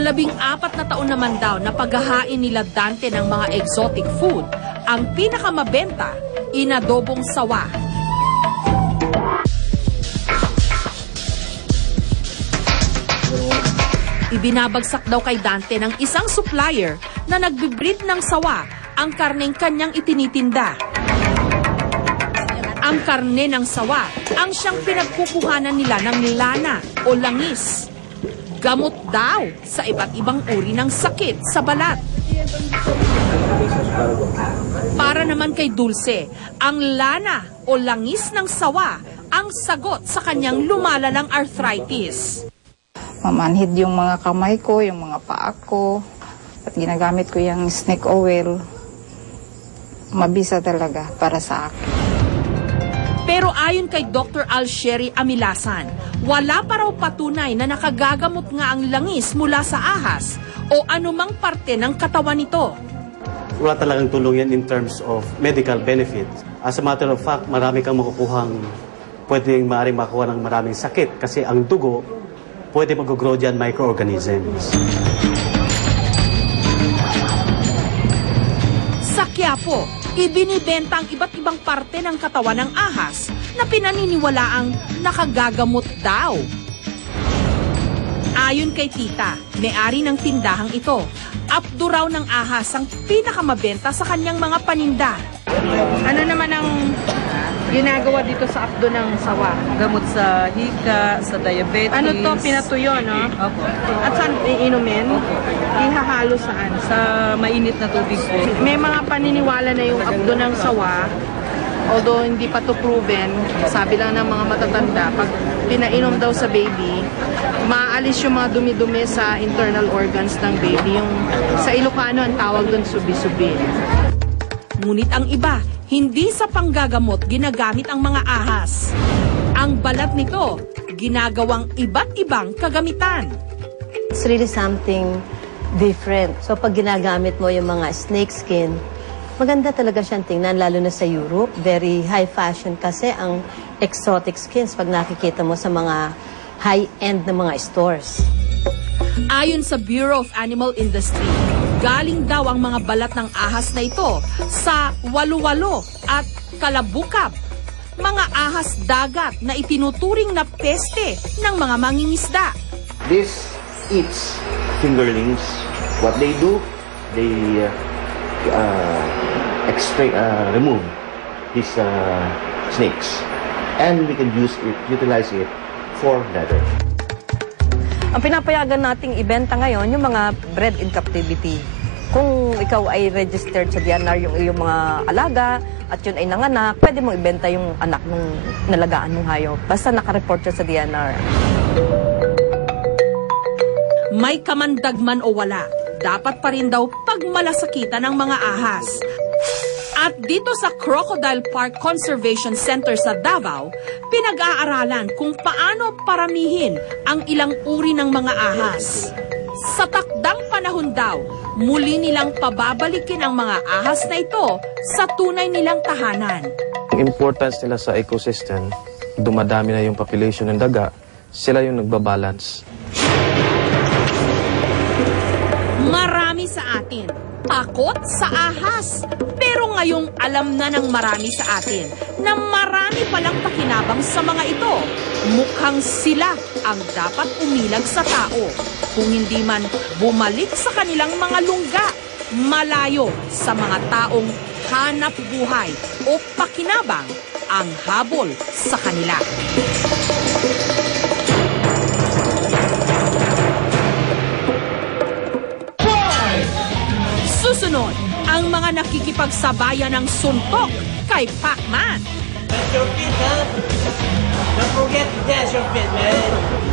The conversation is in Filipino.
Sa 14 na taon naman daw na paghahain nila Dante ng mga exotic food, ang pinakamabenta, inadobong sawa. Ibinabagsak daw kay Dante ng isang supplier na nagbibreed ng sawa ang karneng kanyang itinitinda. Ang karne ng sawa ang siyang pinagkukuhanan nila ng lana o langis. Gamot daw sa iba't ibang uri ng sakit sa balat. Para naman kay Dulce, ang lana o langis ng sawa ang sagot sa kanyang lumalalang arthritis. Mamanhid yung mga kamay ko, yung mga paa ko, at ginagamit ko yung snake oil. Mabisa talaga para sa akin. Pero ayon kay Dr. Alsheri Amilasan, wala pa raw patunay na nakagagamot nga ang langis mula sa ahas o anumang parte ng katawan nito. Wala talagang tulong yan in terms of medical benefits. As a matter of fact, marami kang makukuhang, maaaring makuha ng maraming sakit kasi ang dugo, pwede mag-grow dyan microorganisms. Sa Quiapo, ibinibenta ang iba't ibang parte ng katawan ng ahas na pinaniniwalaang nakagagamot daw. Ayon kay Tita, may-ari ng tindahang ito, apdo raw ng ahas ang pinakamabenta sa kanyang mga paninda. Ano naman ang ginagawa dito sa apdo ng sawa? Gamot sa hika, sa diabetes. Ano to? Pinatuyo, no? Opo. At saan iinumin? Opo. Ihahalo saan? Sa mainit na tubig po. May mga paniniwala na yung apdo ng sawa, although hindi pa to proven, sabi lang ng mga matatanda, pag pinainom daw sa baby, maalis yung mga dumi-dumi sa internal organs ng baby. Yung sa Ilocano, ang tawag doon subi-subi. Ngunit ang iba, hindi sa panggagamot ginagamit ang mga ahas. Ang balat nito, ginagawang iba't ibang kagamitan. It's really something different. So pag ginagamit mo yung mga snake skin, maganda talaga siyang tingnan, lalo na sa Europe. Very high fashion kasi ang exotic skins pag nakikita mo sa mga high-end na mga stores. Ayon sa Bureau of Animal Industry, galing daw ang mga balat ng ahas na ito sa walu-walo at kalabukab, mga ahas dagat na itinuturing na peste ng mga mangingisda. This eats fingerlings. What they do, they remove these snakes, and we can utilize it for leather. Ang pinapayagan nating ibenta ngayon, yung mga bred in captivity. Kung ikaw ay registered sa DNR yung iyong mga alaga at yun ay nanganak, pwede mong ibenta yung anak ng nalagaan ng hayop. Basta nakareport siya sa DNR. May kamandagman o wala, dapat pa rin daw pagmalasakitan ng mga ahas. At dito sa Crocodile Park Conservation Center sa Davao, pinag-aaralan kung paano paramihin ang ilang uri ng mga ahas. Sa takdang panahon daw, muli nilang pababalikin ang mga ahas na ito sa tunay nilang tahanan. Ang importance nila sa ecosystem, dumadami na yung population ng daga, sila yung nagbabalance. Marami sa atin takot sa ahas. Pero ngayong alam na ng marami sa atin na marami palang pakinabang sa mga ito. Mukhang sila ang dapat umilag sa tao. Kung hindi man bumalik sa kanilang mga lungga, malayo sa mga taong hanap buhay o pakinabang ang habol sa kanila. Susunod, ang mga nakikipagsabayan ng suntok kay Pac-Man. That's your feet, huh? Don't forget to dance your feet, man.